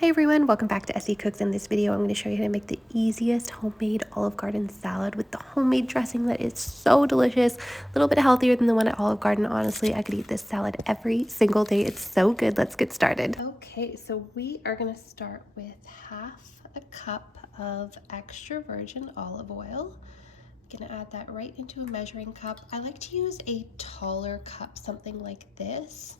Hi everyone, welcome back to Essie Cooks. In this video, I'm going to show you how to make the easiest homemade Olive Garden salad with the homemade dressing that is so delicious. A little bit healthier than the one at Olive Garden. Honestly, I could eat this salad every single day. It's so good. Let's get started. Okay, so we are going to start with half a cup of extra virgin olive oil. I'm going to add that right into a measuring cup. I like to use a taller cup, something like this,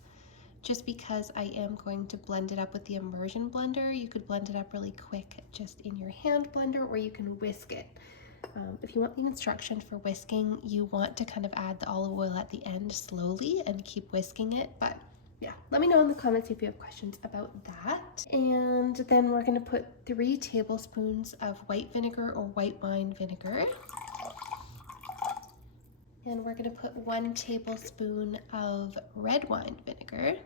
just because I am going to blend it up with the immersion blender. You could blend it up really quick just in your hand blender, or you can whisk it. If you want the instructions for whisking, you want to kind of add the olive oil at the end slowly and keep whisking it. But yeah, let me know in the comments if you have questions about that. And then we're going to put 3 tablespoons of white vinegar or white wine vinegar. And we're going to put 1 tablespoon of red wine vinegar.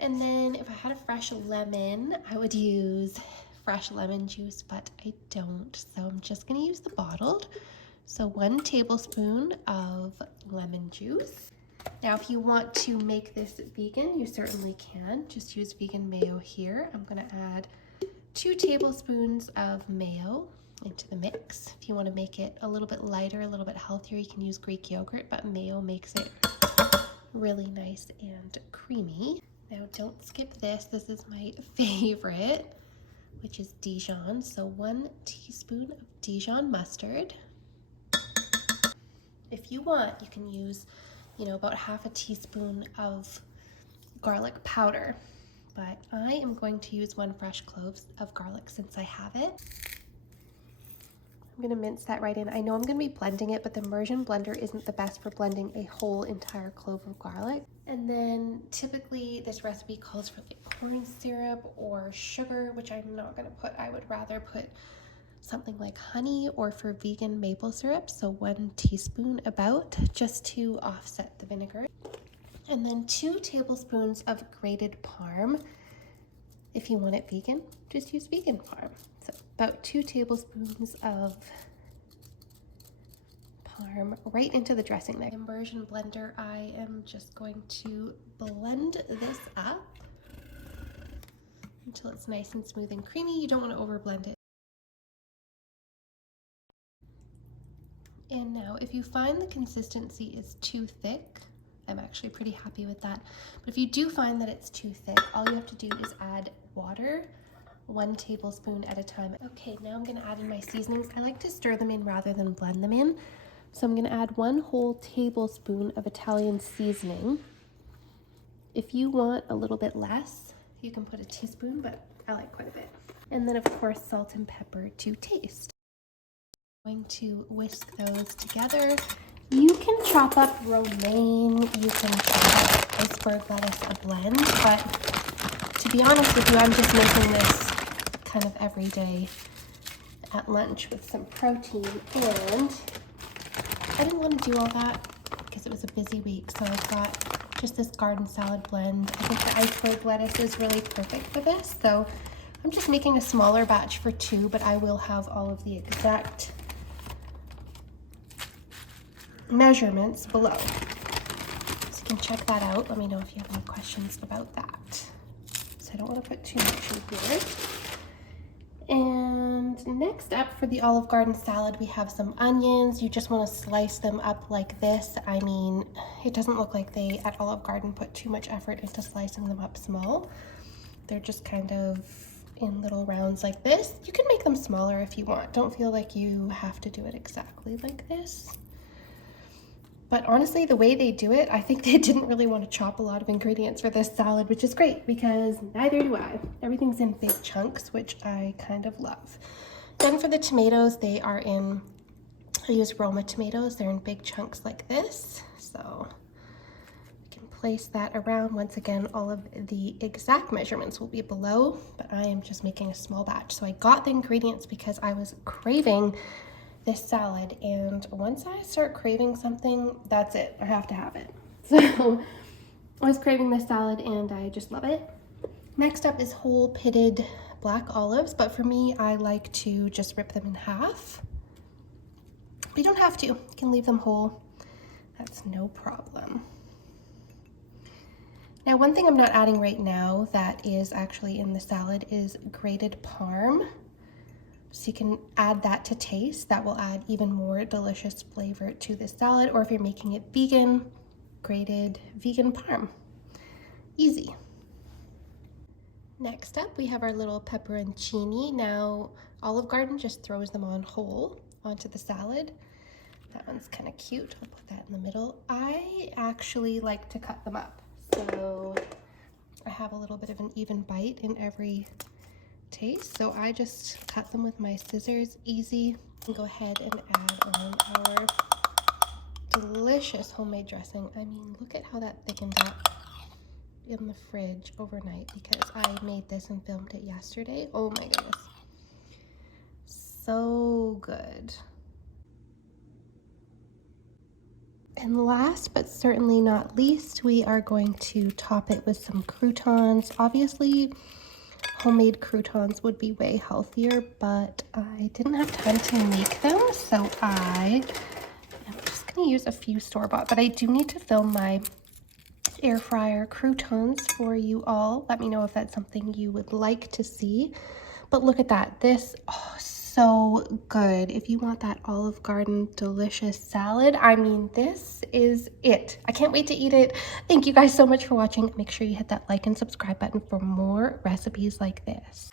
And then if I had a fresh lemon, I would use fresh lemon juice, but I don't. So I'm just going to use the bottled. So 1 tablespoon of lemon juice. Now, if you want to make this vegan, you certainly can. Just use vegan mayo here. I'm going to add 2 tablespoons of mayo into the mix. If you want to make it a little bit lighter, a little bit healthier, you can use Greek yogurt, but mayo makes it really nice and creamy. Now don't skip this. This is my favorite, which is Dijon. So 1 teaspoon of Dijon mustard. If you want, you can use, about half a teaspoon of garlic powder, but I am going to use 1 fresh clove of garlic since I have it. I'm going to mince that right in. I know I'm going to be blending it, but the immersion blender isn't the best for blending a whole entire clove of garlic. And then typically this recipe calls for like corn syrup or sugar, which I'm not going to put. I would rather put something like honey, or for vegan, maple syrup. So 1 teaspoon about, just to offset the vinegar. And then 2 tablespoons of grated parm. If you want it vegan, just use vegan parm. So about 2 tablespoons of parm right into the dressing there. Immersion blender, I am just going to blend this up until it's nice and smooth and creamy. You don't want to over blend it. And now if you find the consistency is too thick, I'm actually pretty happy with that. But if you do find that it's too thick, all you have to do is add water, 1 tablespoon at a time. Okay, now I'm going to add in my seasonings. I like to stir them in rather than blend them in. So I'm going to add 1 whole tablespoon of Italian seasoning. If you want a little bit less, you can put a teaspoon, but I like quite a bit. And then of course, salt and pepper to taste. I'm going to whisk those together. You can chop up romaine, you can chop up iceberg lettuce, a blend, but to be honest with you, I'm just making this kind of every day at lunch with some protein, and I didn't want to do all that because it was a busy week, so I've got just this garden salad blend. I think the iceberg lettuce is really perfect for this, so I'm just making a smaller batch for 2, but I will have all of the exact measurements below, so you can check that out. Let me know if you have any questions about that. So I don't want to put too much in here. And next up for the Olive Garden salad, we have some onions. You just want to slice them up like this. I mean, it doesn't look like they at Olive Garden put too much effort into slicing them up small. They're just kind of in little rounds like this. You can make them smaller if you want. Don't feel like you have to do it exactly like this. But honestly, the way they do it, I think they didn't really want to chop a lot of ingredients for this salad, which is great because neither do I. Everything's in big chunks, which I kind of love. Then for the tomatoes, I use Roma tomatoes. They're in big chunks like this. So you can place that around. Once again, all of the exact measurements will be below, but I am just making a small batch. So I got the ingredients because I was craving this salad, and once I start craving something, that's it. I have to have it. So I was craving this salad and I just love it. Next up is whole pitted black olives, but for me, I like to just rip them in half. But you don't have to. You can leave them whole. That's no problem. Now, one thing I'm not adding right now that is actually in the salad is grated parm. So you can add that to taste. That will add even more delicious flavor to the salad. Or if you're making it vegan, grated vegan parm. Easy. Next up, we have our little pepperoncini. Now, Olive Garden just throws them on whole onto the salad. That one's kind of cute. I'll put that in the middle. I actually like to cut them up, so I have a little bit of an even bite in every taste. So I just cut them with my scissors, easy, and go ahead and add on our delicious homemade dressing. I mean, look at how that thickened up in the fridge overnight because I made this and filmed it yesterday. Oh my goodness. So good. And last but certainly not least, we are going to top it with some croutons. Obviously, homemade croutons would be way healthier, but I didn't have time to make them, so I'm just gonna use a few store-bought, but I do need to film my air fryer croutons for you all. Let me know if that's something you would like to see. But look at that. This, oh, so good. If you want that Olive Garden delicious salad, I mean, this is it. I can't wait to eat it. Thank you guys so much for watching. Make sure you hit that like and subscribe button for more recipes like this.